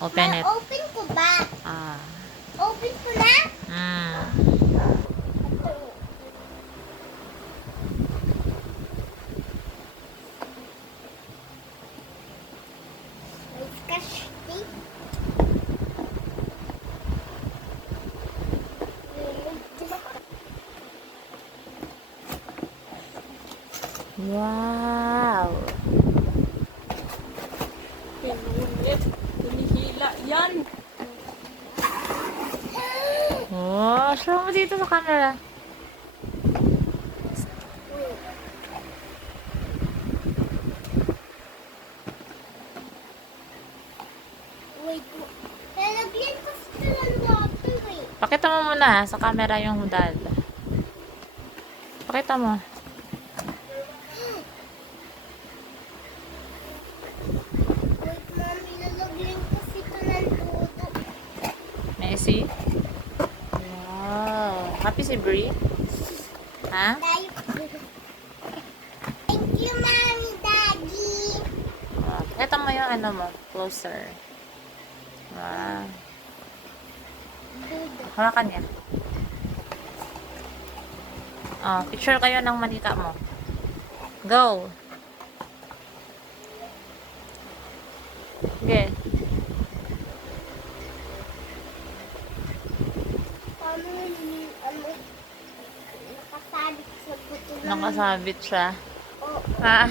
Open it. Open ko ba? Ah. Open ko na? May scotch tape. Wow. Pinulit. Hinihila yan. Oh, show mo dito sa camera. Wait po. Lalagyan ko sa ng water eh. Pakita mo muna sa camera yung dal. Pakita mo. Wait, mami, lalagyan ko ito ng tuto. Messi. Wow. Happy si Brie? Ha? Tayo. Thank you, mami, daddy. Pakita mo yung ano mo. Closer. Wow. Hawakan niya. Oh, picture kayo ng manika mo. Go. Okay. Paano yung nakasabit sa buto ng... Nakasabit siya. Oh, Ah.